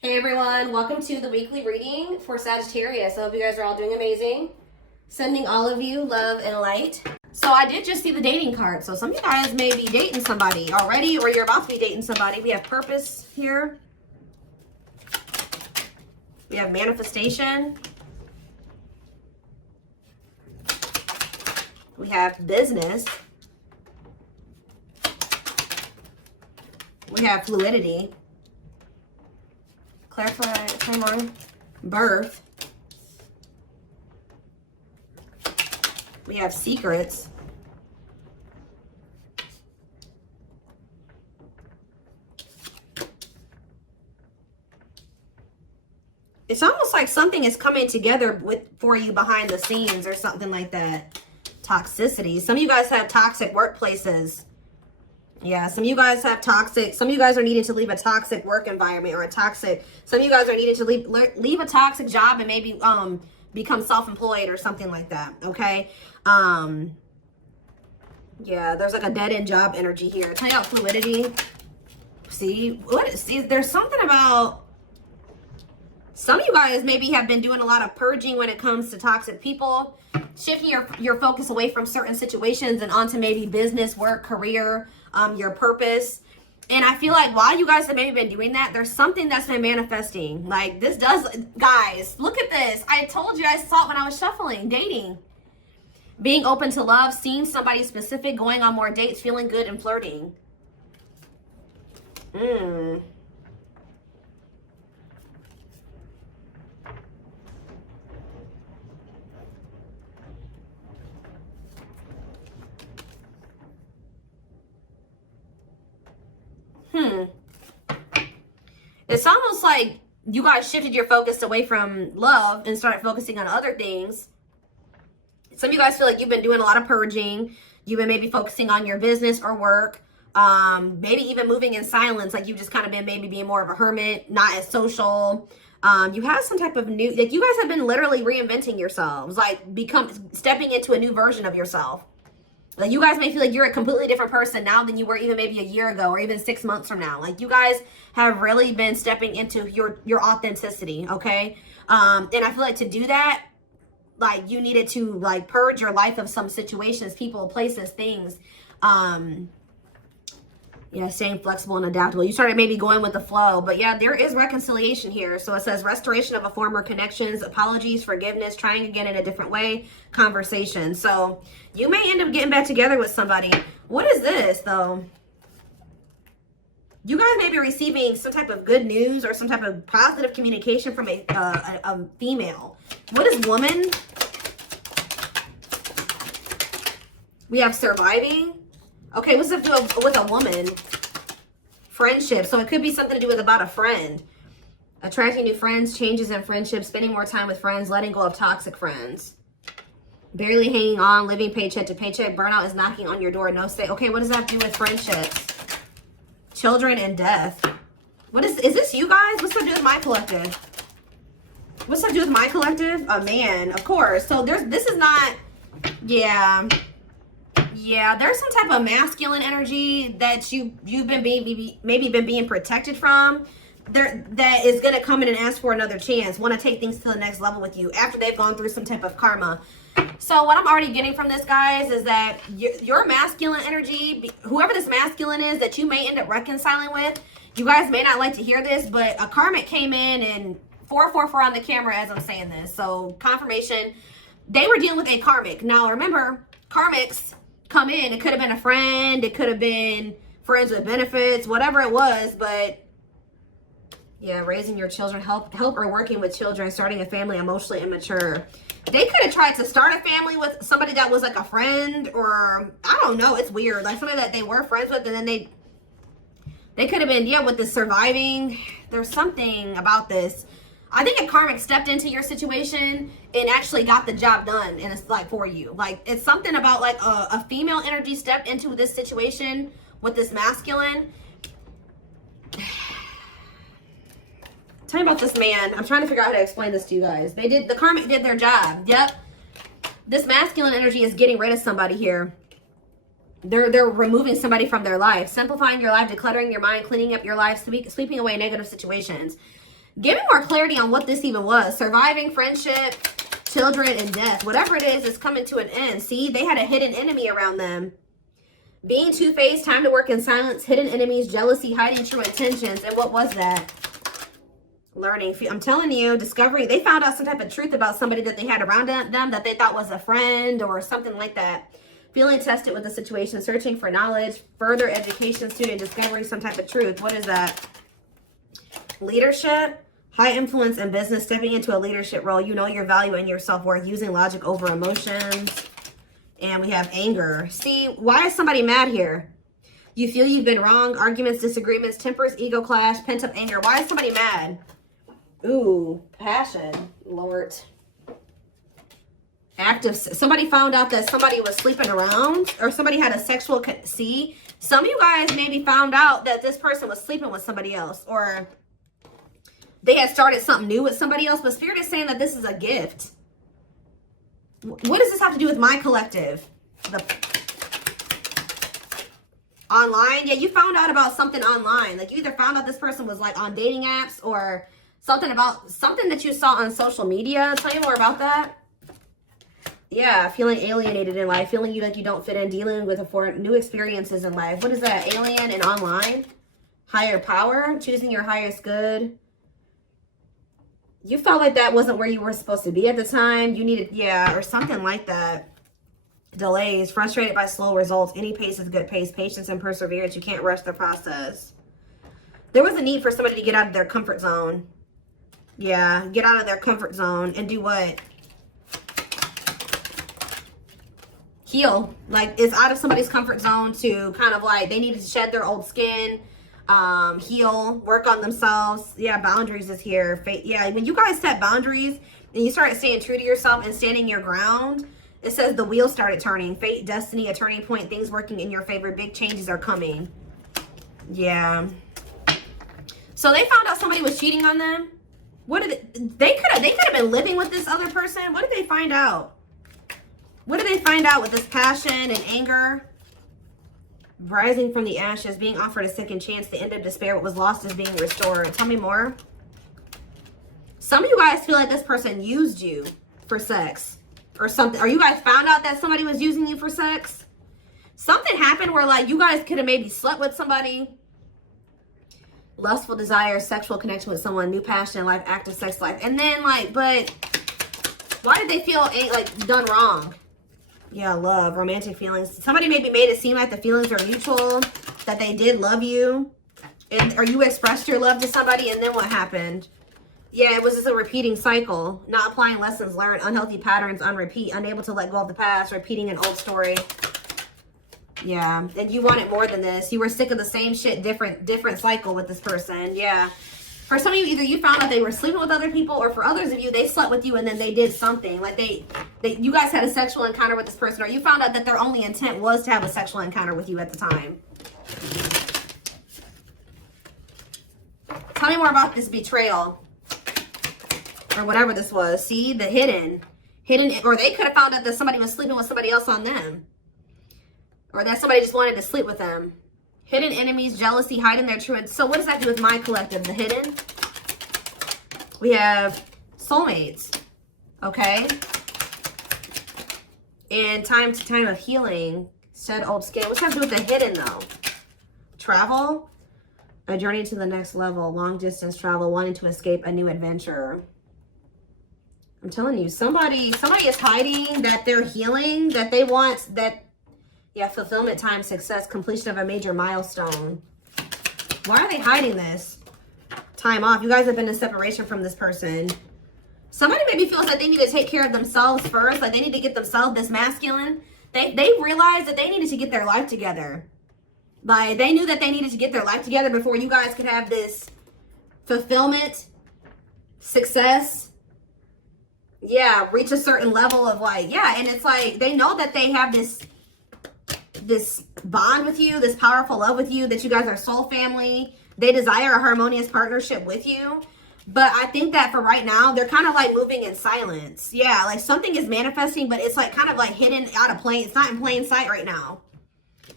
Hey everyone, welcome to the weekly reading for Sagittarius. I hope you guys are all doing amazing. Sending all of you love and light. So I did just see the dating card. So some of you guys may be dating somebody already, or you're about to be dating somebody. We have purpose here. We have manifestation. We have business. We have fluidity. Clarify, time on. Birth. We have secrets. It's almost like something is coming together for you behind the scenes or something like that. Toxicity. Some of you guys have toxic workplaces. Yeah, some of you guys have toxic, some of you guys are needing to leave a toxic work environment or some of you guys are needing to leave a toxic job and maybe become self-employed or something like that, okay? Yeah, there's like a dead-end job energy here. Tell you about fluidity. See, there's something about, some of you guys maybe have been doing a lot of purging when it comes to toxic people, shifting your focus away from certain situations and onto maybe business, work, career, your purpose. And I feel like while you guys have maybe been doing that, there's something that's been manifesting. Like this does, guys, look at this. I told you, I saw it when I was shuffling, dating. Being open to love, seeing somebody specific, going on more dates, feeling good and flirting. It's almost like you guys shifted your focus away from love and started focusing on other things. Some of you guys feel like you've been doing a lot of purging. You've been maybe focusing on your business or work. Maybe even moving in silence. Like you've just kind of been maybe being more of a hermit, not as social. You have some type of new, like you guys have been literally reinventing yourselves. Like stepping into a new version of yourself. Like you guys may feel like you're a completely different person now than you were even maybe a year ago or even 6 months from now. Like you guys have really been stepping into your authenticity, okay? And I feel like to do that, like you needed to like purge your life of some situations, people, places, things. Yeah, staying flexible and adaptable. You started maybe going with the flow, but yeah, there is reconciliation here. So it says restoration of a former connections, apologies, forgiveness, trying again in a different way, conversation. So you may end up getting back together with somebody. What is this though? You guys may be receiving some type of good news or some type of positive communication from a female. What is woman? We have surviving. Okay, what's it do with a woman? Friendship. So it could be something to do with about a friend. Attracting new friends, changes in friendships, spending more time with friends, letting go of toxic friends. Barely hanging on, living paycheck to paycheck. Burnout is knocking on your door. No stay. Okay, what does that do with friendships? Children and death. What is this you guys? What's that do with my collective? What's that do with my collective? A man, of course. So this is not, yeah. Yeah, there's some type of masculine energy that you've been maybe been being protected from. That is going to come in and ask for another chance. Want to take things to the next level with you after they've gone through some type of karma. So what I'm already getting from this, guys, is that your masculine energy, whoever this masculine is that you may end up reconciling with, you guys may not like to hear this, but a karmic came in and 444 on the camera as I'm saying this. So confirmation, they were dealing with a karmic. Now remember, karmics come in. It could have been a friend. It could have been friends with benefits, whatever it was. But yeah, raising your children, help or working with children, starting a family, emotionally immature. They could have tried to start a family with somebody that was like a friend, or I don't know. It's weird. Like somebody that they were friends with, and then they could have been, yeah, with the surviving. There's something about this. I think a karmic stepped into your situation and actually got the job done, and it's like for you. Like it's something about like a female energy stepped into this situation with this masculine. Tell me about this man. I'm trying to figure out how to explain this to you guys. The karmic did their job. Yep. This masculine energy is getting rid of somebody here. They're removing somebody from their life, simplifying your life, decluttering your mind, cleaning up your life, sweeping away negative situations. Give me more clarity on what this even was. Surviving, friendship, children, and death. Whatever it is coming to an end. See, they had a hidden enemy around them. Being two-faced, time to work in silence, hidden enemies, jealousy, hiding true intentions. And what was that? Learning. I'm telling you, discovery. They found out some type of truth about somebody that they had around them that they thought was a friend or something like that. Feeling tested with the situation, searching for knowledge, further education, student discovery, some type of truth. What is that? Leadership, high influence in business, stepping into a leadership role. You know your value and your self-worth, using logic over emotions. And we have anger. See, why is somebody mad here? You feel you've been wrong. Arguments, disagreements, tempers, ego clash, pent-up anger. Why is somebody mad? Ooh, passion. Lord. Active. Somebody found out that somebody was sleeping around. Or somebody had a sexual... See? Some of you guys maybe found out that this person was sleeping with somebody else. Or they had started something new with somebody else. But Spirit is saying that this is a gift. What does this have to do with my collective? Online? Yeah, you found out about something online. Like, you either found out this person was, like, on dating apps or something that you saw on social media. Tell me more about that. Yeah, feeling alienated in life. Feeling like you don't fit in. Dealing with new experiences in life. What is that? Alien and online? Higher power? Choosing your highest good. You felt like that wasn't where you were supposed to be at the time. You needed, yeah, or something like that. Delays, frustrated by slow results. Any pace is good pace. Patience and perseverance. You can't rush the process. There was a need for somebody to get out of their comfort zone. Yeah, get out of their comfort zone and do what? Heal. Like, it's out of somebody's comfort zone to kind of like, they needed to shed their old skin. Heal, work on themselves. Yeah, boundaries is here. Yeah, when you guys set boundaries and you start staying true to yourself and standing your ground, it says the wheel started turning. Fate, destiny, a turning point, things working in your favor. Big changes are coming. Yeah. So they found out somebody was cheating on them. What did they could have been living with this other person. What did they find out? What did they find out with this passion and anger? Rising from the ashes, being offered a second chance, the end of despair, what was lost is being restored. Tell me more. Some of you guys feel like this person used you for sex or something. Or you guys found out that somebody was using you for sex. Something happened where like you guys could have maybe slept with somebody. Lustful desire, sexual connection with someone, new passion in life, active sex life. And then like, but why did they feel like done wrong? Yeah, love, romantic feelings. Somebody maybe made it seem like the feelings were mutual, that they did love you. Or you expressed your love to somebody, and then what happened? Yeah, it was just a repeating cycle. Not applying lessons learned, unhealthy patterns on repeat, unable to let go of the past, repeating an old story. Yeah, and you wanted more than this. You were sick of the same shit, different cycle with this person. Yeah. For some of you, either you found out they were sleeping with other people, or for others of you, they slept with you and then they did something. Like you guys had a sexual encounter with this person, or you found out that their only intent was to have a sexual encounter with you at the time. Tell me more about this betrayal. Or whatever this was. See, the hidden, or they could have found out that somebody was sleeping with somebody else on them. Or that somebody just wanted to sleep with them. Hidden enemies, jealousy, hiding their truth. So what does that do with my collective? The hidden. We have soulmates. Okay. And time to time of healing. Shed old skin. What's that do with the hidden though? Travel. A journey to the next level. Long distance travel. Wanting to escape a new adventure. I'm telling you, somebody is hiding that they're healing, that they want that. Yeah, fulfillment, time, success, completion of a major milestone. Why are they hiding this? Time off. You guys have been in separation from this person. Somebody maybe feels that they need to take care of themselves first. Like they need to get themselves this masculine. They realized that they needed to get their life together. Like they knew that they needed to get their life together before you guys could have this fulfillment, success. Yeah, reach a certain level of like, yeah. And it's like, they know that they have this bond with you, this powerful love with you, that you guys are soul family. They desire a harmonious partnership with you. But I think that for right now, they're kind of like moving in silence. Yeah, like something is manifesting, but it's like kind of like hidden out of plain. It's not in plain sight right now.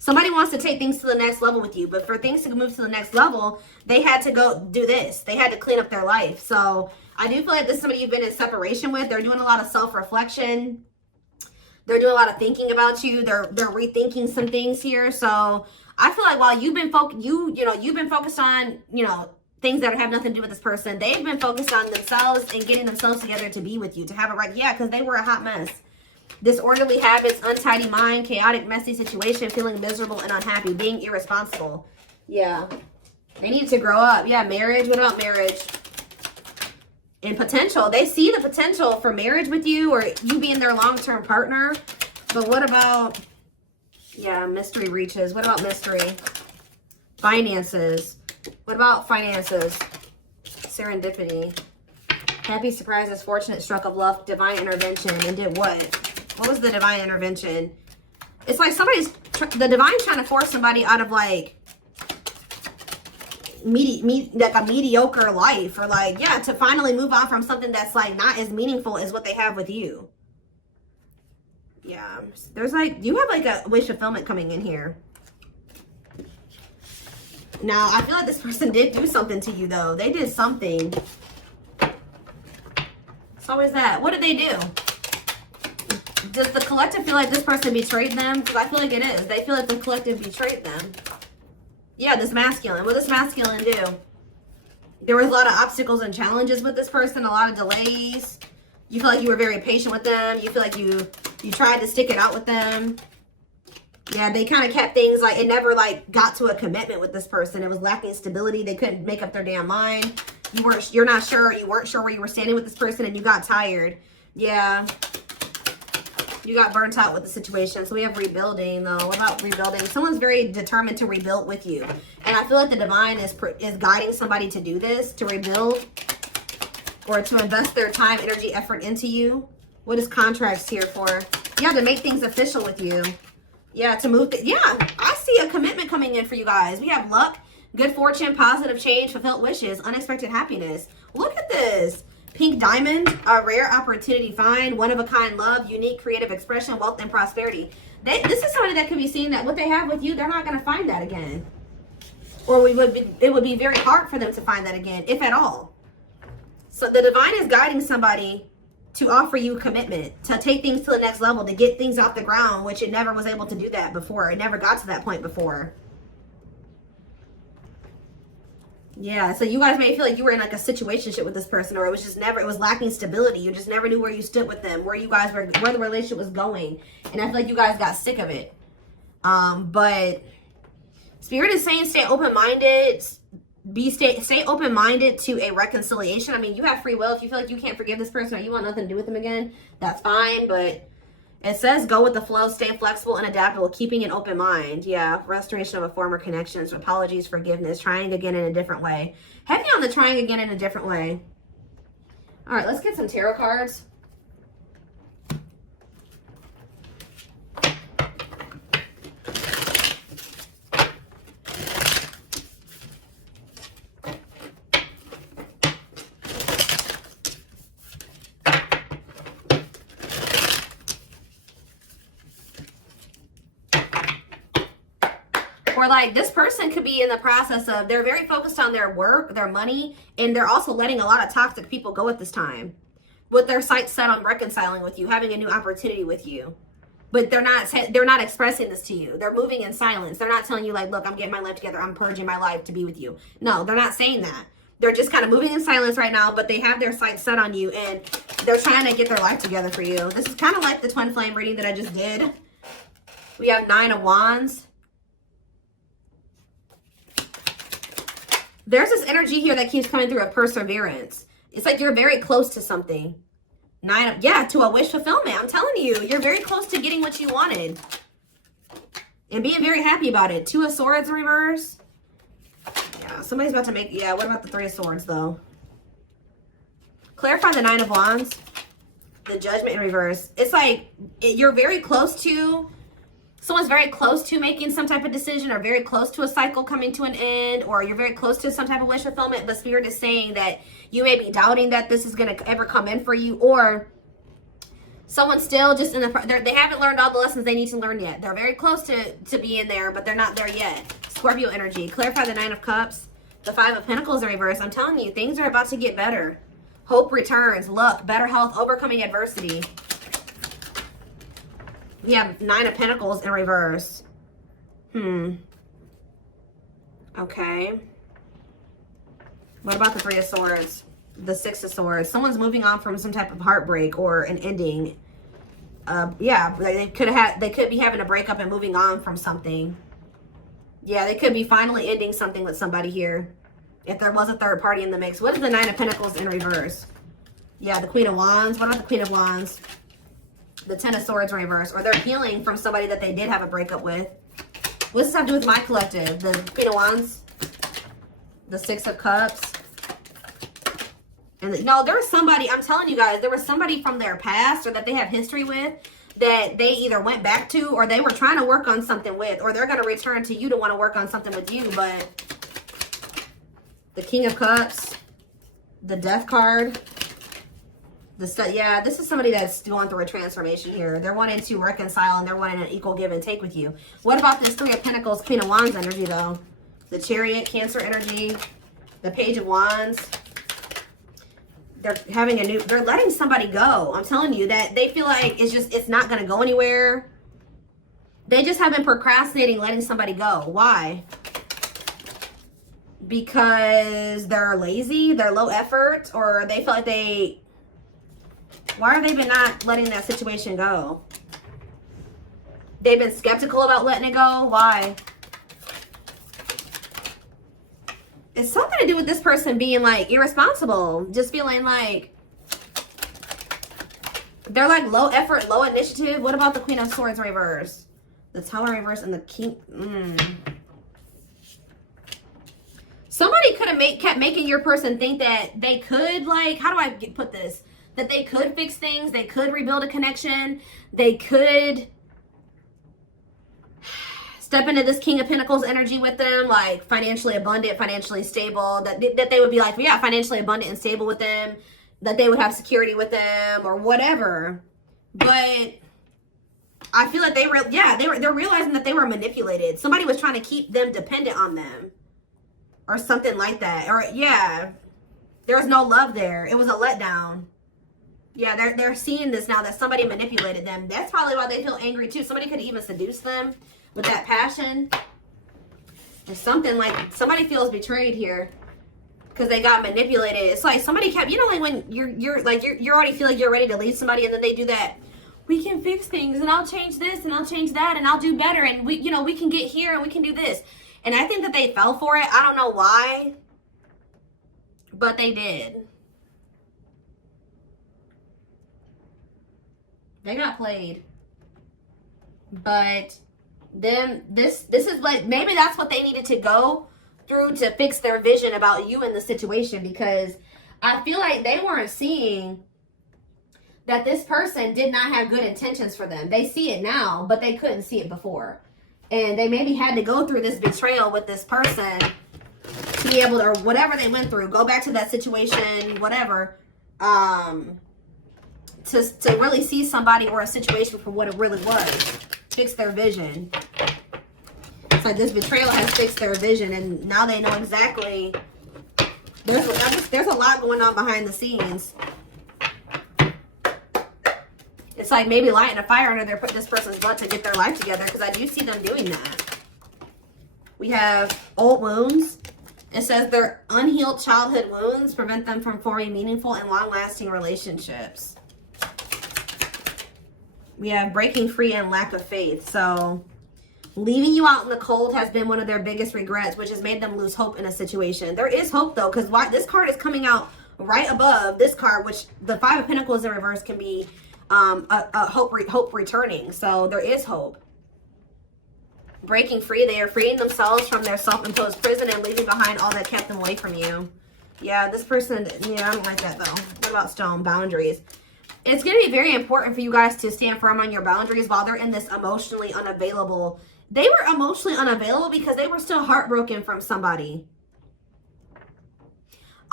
Somebody wants to take things to the next level with you, but for things to move to the next level, they had to go do this. They had to clean up their life. So I do feel like this is somebody you've been in separation with. They're doing a lot of self-reflection. They're doing a lot of thinking about you. They're rethinking some things here. So I feel like while you've been you've been focused on, things that have nothing to do with this person, they've been focused on themselves and getting themselves together to be with you, to have a right. Yeah, because they were a hot mess. Disorderly habits, untidy mind, chaotic, messy situation, feeling miserable and unhappy, being irresponsible. Yeah. They need to grow up. Yeah, marriage. What about marriage? And potential. They see the potential for marriage with you or you being their long-term partner. But what about, yeah, mystery reaches. What about mystery? Finances. What about finances? Serendipity. Happy surprises, fortunate stroke of luck, divine intervention. And did what? What was the divine intervention? It's like the divine's trying to force somebody out of like a mediocre life, or like, yeah, to finally move on from something that's like not as meaningful as what they have with you. Yeah, there's like, you have like a wish fulfillment coming in here. Now, I feel like this person did do something to you though. They did something. So is that, what did they do? Does the collective feel like this person betrayed them? Because I feel like it is. They feel like the collective betrayed them. Yeah, this masculine. What does masculine do? There was a lot of obstacles and challenges with this person, a lot of delays. You feel like you were very patient with them. You feel like you tried to stick it out with them. Yeah, they kind of kept things like, it never like got to a commitment with this person. It was lacking stability. They couldn't make up their damn mind. You're not sure. You weren't sure where you were standing with this person and you got tired. Yeah. You got burnt out with the situation. So we have rebuilding though. What about rebuilding? Someone's very determined to rebuild with you. And I feel like the divine is guiding somebody to do this, to rebuild or to invest their time, energy, effort into you. What is contracts here for? Yeah, to make things official with you. Yeah, to move. Yeah, I see a commitment coming in for you guys. We have luck, good fortune, positive change, fulfilled wishes, unexpected happiness. Look at this. Pink diamond, a rare opportunity find, one-of-a-kind love, unique creative expression, wealth, and prosperity. This is somebody that could be seeing that what they have with you, they're not going to find that again. Or it would be very hard for them to find that again, if at all. So the divine is guiding somebody to offer you commitment, to take things to the next level, to get things off the ground, which it never was able to do that before. It never got to that point before. Yeah, so you guys may feel like you were in like a situationship with this person, or it was just never, it was lacking stability. You just never knew where you stood with them, where you guys were, where the relationship was going. And I feel like you guys got sick of it. But Spirit is saying stay open-minded, stay open-minded to a reconciliation. I mean, you have free will. If you feel like you can't forgive this person or you want nothing to do with them again, that's fine. But it says go with the flow, stay flexible and adaptable, keeping an open mind. Yeah, restoration of a former connections, apologies, forgiveness, trying again in a different way. Heavy on the trying again in a different way. All right, let's get some tarot cards. Or like this person could be in the process of, they're very focused on their work, their money, and they're also letting a lot of toxic people go at this time. With their sights set on reconciling with you, having a new opportunity with you. But they're not expressing this to you. They're moving in silence. They're not telling you like, look, I'm getting my life together. I'm purging my life to be with you. No, they're not saying that. They're just kind of moving in silence right now, but they have their sights set on you and they're trying to get their life together for you. This is kind of like the twin flame reading that I just did. We have 9 of Wands. There's this energy here that keeps coming through of perseverance. It's like you're very close to something. To a wish fulfillment. I'm telling you, you're very close to getting what you wanted. And being very happy about it. 2 of Swords in reverse. Yeah, somebody's about to make, what about the 3 of Swords though? Clarify the 9 of Wands. The Judgment in reverse. It's like, you're very close to, someone's very close to making some type of decision or very close to a cycle coming to an end, or you're very close to some type of wish fulfillment, but Spirit is saying that you may be doubting that this is going to ever come in for you, or Someone's still just in the, they haven't learned all the lessons they need to learn yet. They're very close to being there, but they're not there yet. Scorpio energy. Clarify the 9 of Cups. The 5 of Pentacles in reverse. I'm telling you, things are about to get better. Hope returns. Luck. Better health. Overcoming adversity. We have 9 of Pentacles in reverse. Okay. What about the 3 of Swords? The 6 of Swords. Someone's moving on from some type of heartbreak or an ending. Yeah, they could be having a breakup and moving on from something. Yeah, they could be finally ending something with somebody here. If there was a third party in the mix. What is the 9 of Pentacles in reverse? Yeah, the Queen of Wands. What about the Queen of Wands? The 10 of Swords in reverse. Or they're healing from somebody that they did have a breakup with. What does this have to do with my collective? The Queen of Wands. The 6 of Cups. And no, there was somebody, I'm telling you guys, there was somebody from their past or that they have history with that they either went back to or they were trying to work on something with, or they're going to return to you to want to work on something with you. But the King of Cups, the Death card, yeah, this is somebody that's going through a transformation here. They're wanting to reconcile and they're wanting an equal give and take with you. What about this 3 of Pentacles, Queen of Wands energy though? The Chariot, Cancer energy, the Page of Wands. They're having they're letting somebody go. I'm telling you that they feel like it's not going to go anywhere. They just have been procrastinating letting somebody go. Why? Because they're lazy, they're low effort, or they feel like why are they been not letting that situation go? They've been skeptical about letting it go. Why? It's something to do with this person being like irresponsible. Just feeling like they're like low effort, low initiative. What about the Queen of Swords reverse? The Tower reverse and the King. Somebody could have kept making your person think that they could, like, how do I put this? That they could fix things. They could rebuild a connection. They could step into this King of Pentacles energy with them, like financially abundant, financially stable, that they would be like, yeah, financially abundant and stable with them, that they would have security with them or whatever. But I feel like they're realizing that they were manipulated. Somebody was trying to keep them dependent on them or something like that. Or yeah, there was no love there. It was a letdown. Yeah, they're seeing this now that somebody manipulated them. That's probably why they feel angry too. Somebody could even seduce them with that passion. Or something like somebody feels betrayed here because they got manipulated. It's like somebody kept, you know, like when you're already feel like you're ready to leave somebody and then they do that. We can fix things and I'll change this and I'll change that and I'll do better and we can get here and we can do this. And I think that they fell for it. I don't know why, but they did. They got played. But then this is like, maybe that's what they needed to go through to fix their vision about you in the situation, because I feel like they weren't seeing that this person did not have good intentions for them. They see it now, but they couldn't see it before. And they maybe had to go through this betrayal with this person to be able to, or whatever they went through, go back to that situation, whatever, to really see somebody or a situation for what it really was. Fix their vision. It's like this betrayal has fixed their vision, and now they know exactly. There's a lot going on behind the scenes. It's like maybe lighting a fire under this person's butt to get their life together, because I do see them doing that. We have old wounds. It says their unhealed childhood wounds prevent them from forming meaningful and long-lasting relationships. We have breaking free and lack of faith. So leaving you out in the cold has been one of their biggest regrets, which has made them lose hope in a situation. There is hope though, because this card is coming out right above this card, which the 5 of Pentacles in reverse can be a hope returning. So there is hope. Breaking free. They are freeing themselves from their self-imposed prison and leaving behind all that kept them away from you. Yeah, this person, yeah, I don't like that though. What about stone? Boundaries. It's going to be very important for you guys to stand firm on your boundaries while they're in this emotionally unavailable. They were emotionally unavailable because they were still heartbroken from somebody.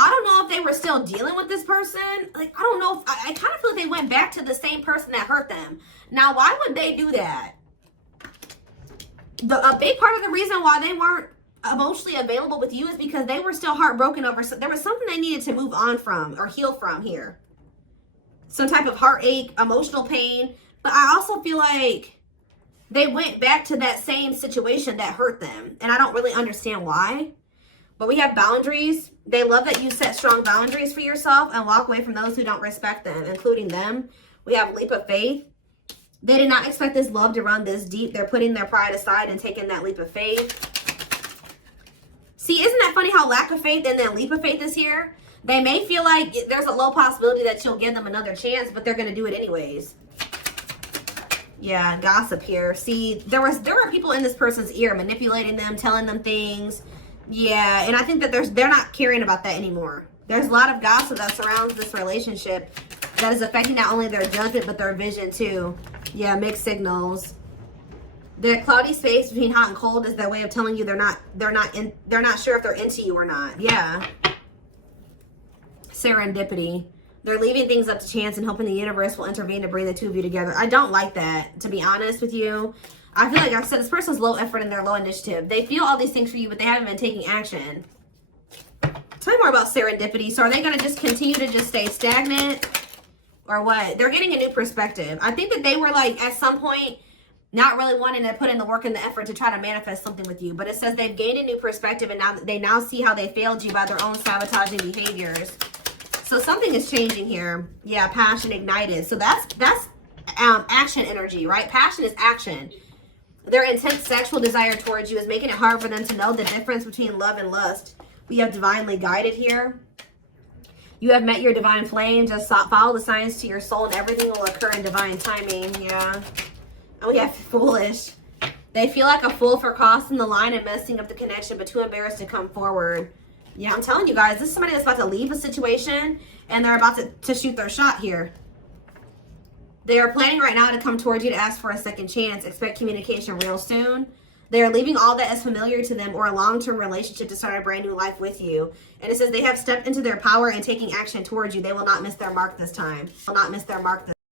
I don't know if they were still dealing with this person. Like, I don't know if, I kind of feel like they went back to the same person that hurt them. Now, why would they do that? A big part of the reason why they weren't emotionally available with you is because they were still heartbroken over, there was something they needed to move on from or heal from here. Some type of heartache, emotional pain. But I also feel like they went back to that same situation that hurt them. And I don't really understand why. But we have boundaries. They love that you set strong boundaries for yourself and walk away from those who don't respect them, including them. We have leap of faith. They did not expect this love to run this deep. They're putting their pride aside and taking that leap of faith. See, isn't that funny how lack of faith and then leap of faith is here? They may feel like there's a low possibility that you'll give them another chance, but they're going to do it anyways. Yeah, gossip here. See, there were people in this person's ear manipulating them, telling them things. Yeah, and I think that they're not caring about that anymore. There's a lot of gossip that surrounds this relationship that is affecting not only their judgment but their vision too. Yeah, mixed signals. The cloudy space between hot and cold is their way of telling you they're not sure if they're into you or not. Yeah. Serendipity. They're leaving things up to chance and hoping the universe will intervene to bring the two of you together. I don't like that, to be honest with you. I feel like I said, this person's low effort and they're low initiative. They feel all these things for you, but they haven't been taking action. Tell me more about serendipity. So are they going to just continue to just stay stagnant or what? They're getting a new perspective. I think that they were like, at some point, not really wanting to put in the work and the effort to try to manifest something with you. But it says they've gained a new perspective and now they now see how they failed you by their own sabotaging behaviors. So something is changing here. Yeah, passion ignited. So that's action energy, right? Passion is action. Their intense sexual desire towards you is making it hard for them to know the difference between love and lust. We have divinely guided here. You have met your divine flame. Just follow the signs to your soul and everything will occur in divine timing. Yeah. And we have foolish. They feel like a fool for crossing the line and messing up the connection, but too embarrassed to come forward. Yeah, I'm telling you guys, this is somebody that's about to leave a situation and they're about to shoot their shot here. They are planning right now to come towards you to ask for a second chance. Expect communication real soon. They are leaving all that is familiar to them or a long-term relationship to start a brand new life with you. And it says they have stepped into their power and taking action towards you. They will not miss their mark this time. Will not miss their mark this